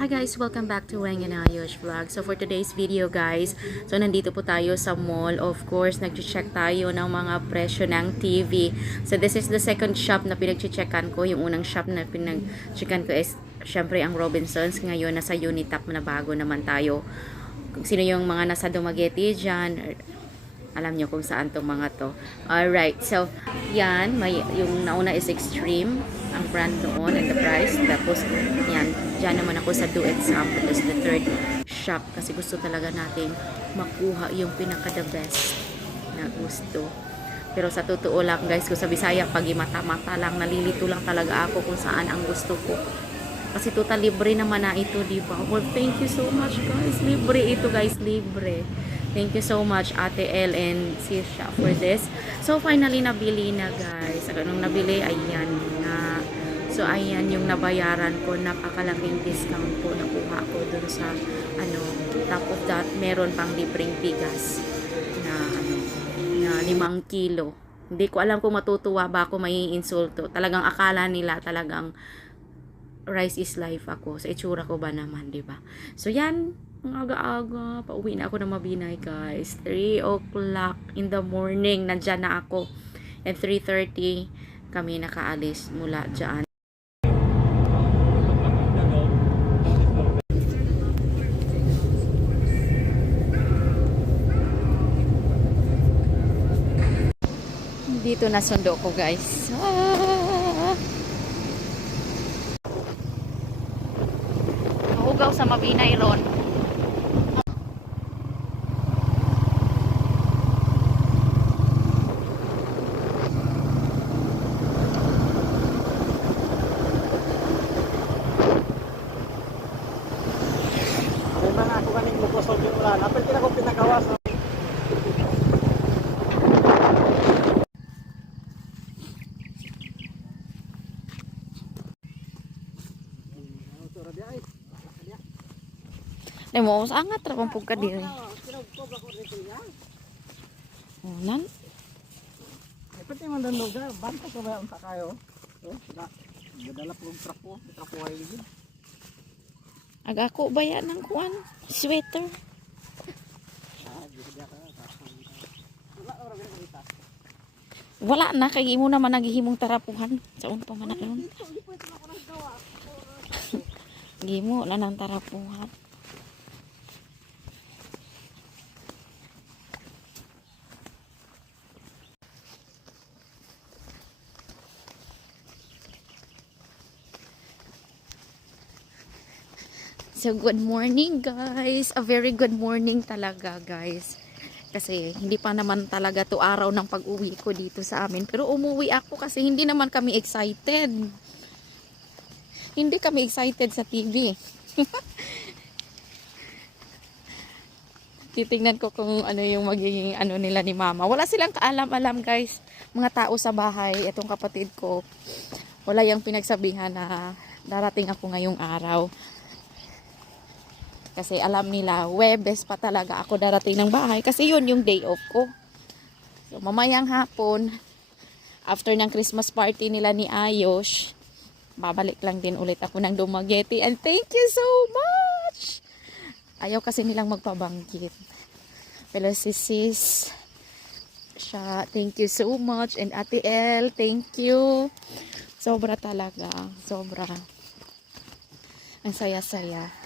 Hi guys! Welcome back to Wang and Ayush Vlog. So for today's video guys, so nandito po tayo sa mall. Of course, nag-check tayo ng mga presyo ng TV. So this is the second shop na pinag-checkan ko. Yung unang shop na pinag-checkan ko is syempre ang Robinsons. Ngayon nasa Unitap na bago naman tayo. Kung sino yung mga nasa Dumaguete dyan, alam nyo kung saan tong mga to. Alright, so, yan, may, yung nauna is Extreme, ang brand noon and the price. Tapos, yan, dyan naman ako sa Do Exam. Tapos, the third shop, kasi gusto talaga natin makuha yung pinaka-the best na gusto. Pero sa totoo lang, guys, kung sa Bisaya, pag mata-mata lang, nalilito lang talaga ako kung saan ang gusto ko. Kasi total libre naman na ito, di ba? Well, thank you so much, guys. Libre ito, guys. Libre. Thank you so much, Ate L and Sisha for this. So, finally, nabili na, guys. Anong nabili? Ayan na. So, ayan yung nabayaran ko. Napakalaking discount po nakuha ko dun sa, ano, top of that, meron pang libreng bigas na, ano, na limang kilo. Hindi ko alam kung matutuwa ba ako may insulto. Talagang akala nila talagang rice is life ako. Sa itsura ko ba naman, di ba? So, yan. Ang aga-aga. Pauwi na ako ng Mabinay, guys. 3 o'clock in the morning. Nandyan na ako. And 3.30 kami nakaalis mula dyan. Dito na sundo ko, guys. Ah! Ugaw sa Mabinay ron. May mga ako kaning mukosog yung ulan. Apel kina ko pinagawas. no? Ay mo, sangat ra pag ka diri. Oh, nan. Apel kina man danog da. Banta ko ba unta kayo? Eh. Gadala po yung trapo. Trapo ay ligid. Aga ko ba yan ng kuan? Sweater. Ka ka. Wala na kay imo naman naghihimong tarapuhan sa un pa man. Gimo na ng tarapuhan. So, good morning guys. A very good morning talaga guys. Kasi hindi pa naman talaga to araw ng pag-uwi ko dito sa amin. Pero umuwi ako kasi hindi naman kami excited. Hindi kami excited sa TV. Titingnan ko kung ano yung magiging ano nila ni mama. Wala silang kaalam-alam guys. Mga tao sa bahay, itong kapatid ko. Wala yung pinagsabihan na darating ako ngayong araw. Kasi alam nila, Webes pa talaga ako darating ng bahay. Kasi yun yung day off ko. So, mamayang hapon, after ng Christmas party nila ni Ayos, babalik lang din ulit ako ng Dumaguete. And thank you so much! Ayaw kasi nilang magpabanggit. Pero si sis, siya, thank you so much. And Ate El, thank you. Sobra talaga. Sobra. Ang saya-saya.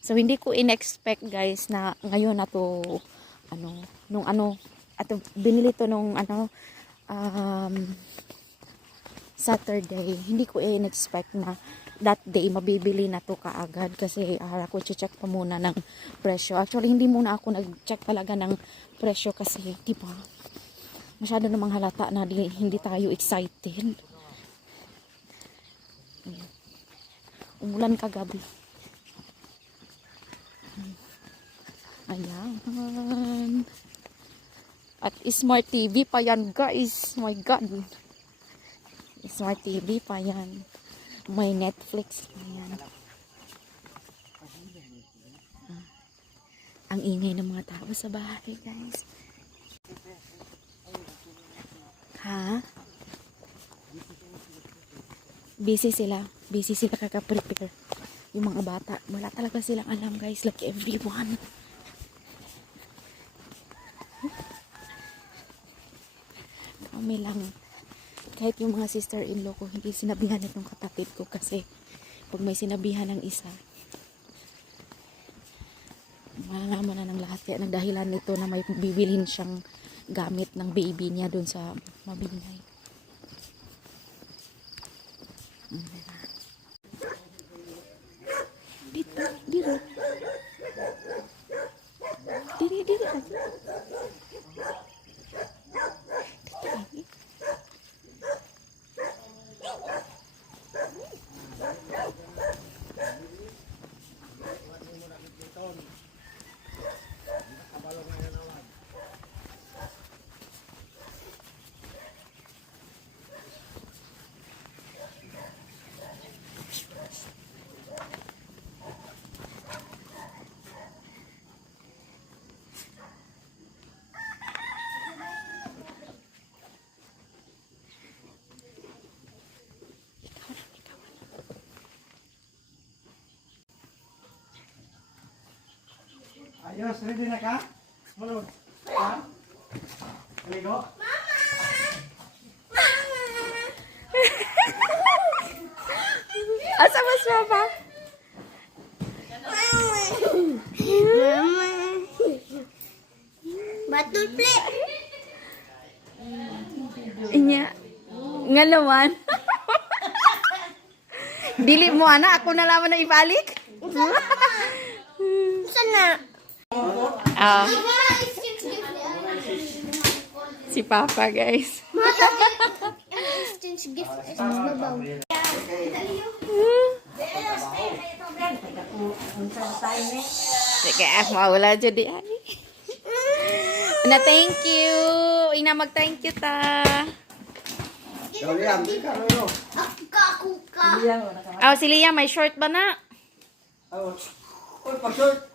So hindi ko in-expect guys na ngayon na to ano nung ano at binili to nung ano um, Saturday. Hindi ko in-expect na that day mabibili na to kaagad kasi ah, ako check pa muna ng presyo. Actually hindi muna ako nag-check talaga ng presyo kasi di ba masyado namang halata na di, hindi tayo excited. Umulan kagabi. Ayan. At smart TV pa yan guys. My God. Smart TV pa yan. May Netflix pa yan. Ah. Ang ingay ng mga tao sa bahay guys. Ha? Busy sila. Busy sila kaka-prepare. Yung mga bata, wala talaga silang alam guys, like everyone. Kami lang. Kahit yung mga sister-in-law ko, hindi sinabihan itong kapatid ko kasi pag may sinabihan ng isa, malalaman na ng lahat. Kaya nagdahilan nito na may bibilhin siyang gamit ng baby niya doon sa mabingay. Diba? Dito, dito. Diri, diri. Dito Ayos, ready na ka? Mulog. Ha? Ligo? Asa mas mama? Batul play. Inya. Nga naman. Dili mo ana, ako na lamang na ibalik. Sana. Ah, si Papa guys. Sige, mawala dyan di ay. Na thank you. Ina mag thank you ta. Aw si Lia may short ba na? Oh. Uy,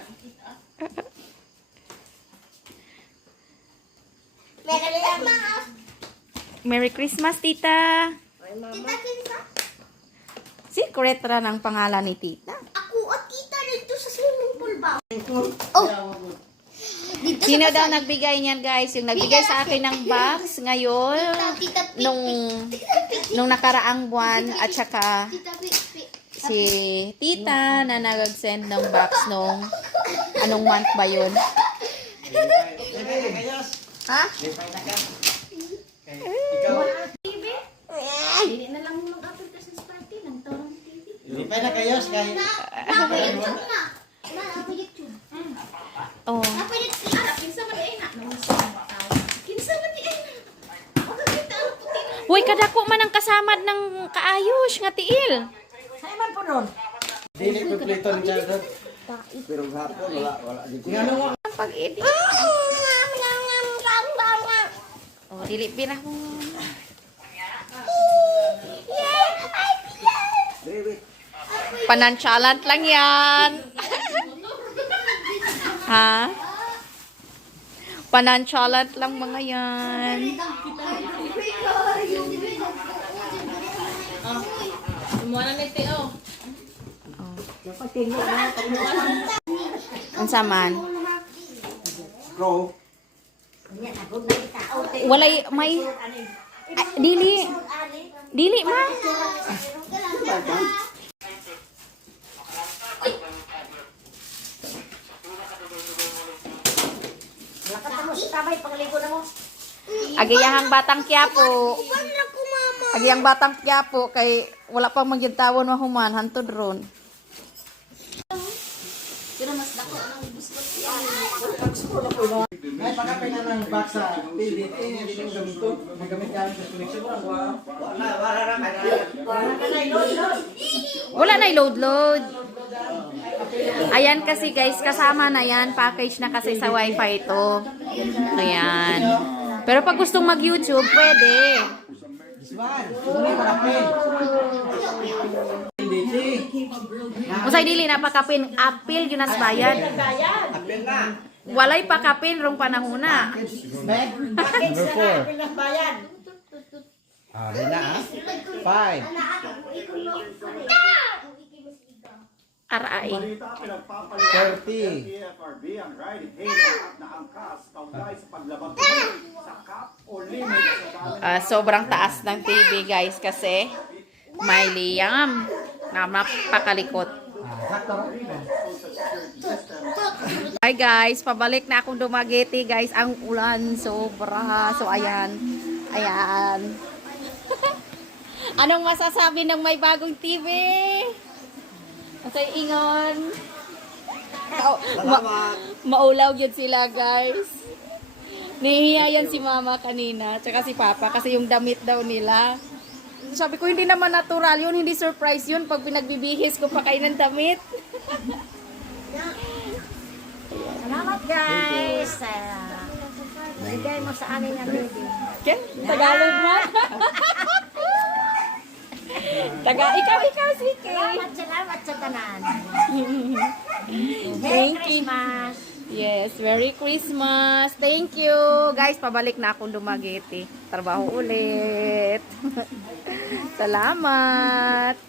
pag-short. Meron ka mga. Merry Christmas tita. Tita Kinsa. Secret ra ng pangalan ni tita. Ako at tita dito sa swimming pool ba? Oh. Dito Sino daw nagbigay niyan guys? Yung nagbigay sa akin ng box ngayon Tita Pi. nung nung nakaraang buwan at saka Tita. Si tita na nag-send ng box nung anong month ba yun? Ha? Ikaw. Hindi na lang yung mag-upload kasi sa party ng torong TV. Lipay na kayo, kay... Napa YouTube na. Na, napa YouTube. Oh. Napa YouTube. Ah, kinsa man ay na. Kinsa man ay na. Uy, kadako man ang kasamad ng kaayos nga tiil. Dili ko plito ni Childhood. Pero hapon, wala, wala. Nga mo. Ang pag-edit. Ngam, ngam, ngam, ngam, ngam, ngam. Oh, dili ko. Yeah, ay, Pananchalant lang yan. ha? Pananchalant lang mga yan. Unsa man? Crow. Walay may Ay, dili. Dili ma. Agiyahang batang mama. Agiyang batang Quiapo kay wala pang magyantawon mahuman hantod ron. Ay, pakapin na ng box sa TV. Eh, hindi yung gamito. Magamit ka sa connection. Wala, wala na. Wala na load load. Ayan kasi guys, kasama na yan. Package na kasi sa wifi ito. Ayan. Pero pag gustong mag-YouTube, pwede. Usay dili na pakapin, apil yun as bayad. Apil na. Walay pakapin rong panahuna. Number four. Ah, Rina ah. Five. Aray. Balita pinagpapalitan Thirty. PFRB ang riding hail at naangkas kaugnay sa paglabag sa cap o limit sa dami Ah, sobrang taas ng TV guys kasi may liyam na napakalikot. Ah, sakto rin. Hi guys, pabalik na akong Dumaguete guys. Ang ulan sobra. So ayan. Ayan. Anong masasabi ng may bagong TV? Sa ingon. Ma- maulaw yun sila guys. Nahihiya yan si mama kanina, tsaka si papa, kasi yung damit daw nila. Sabi ko, hindi naman natural yun, hindi surprise yun pag pinagbibihis ko pa kayo ng damit. Salamat guys. Uh, bigay mo sa amin ang baby. Ken, Tagalog na. Taga, ikaw, ikaw, si Kay. Salamat, salamat sa tanan. Merry. Christmas. Yes, Merry Christmas. Thank you. Guys, pabalik na akong Dumaguete. Trabaho ulit. Salamat.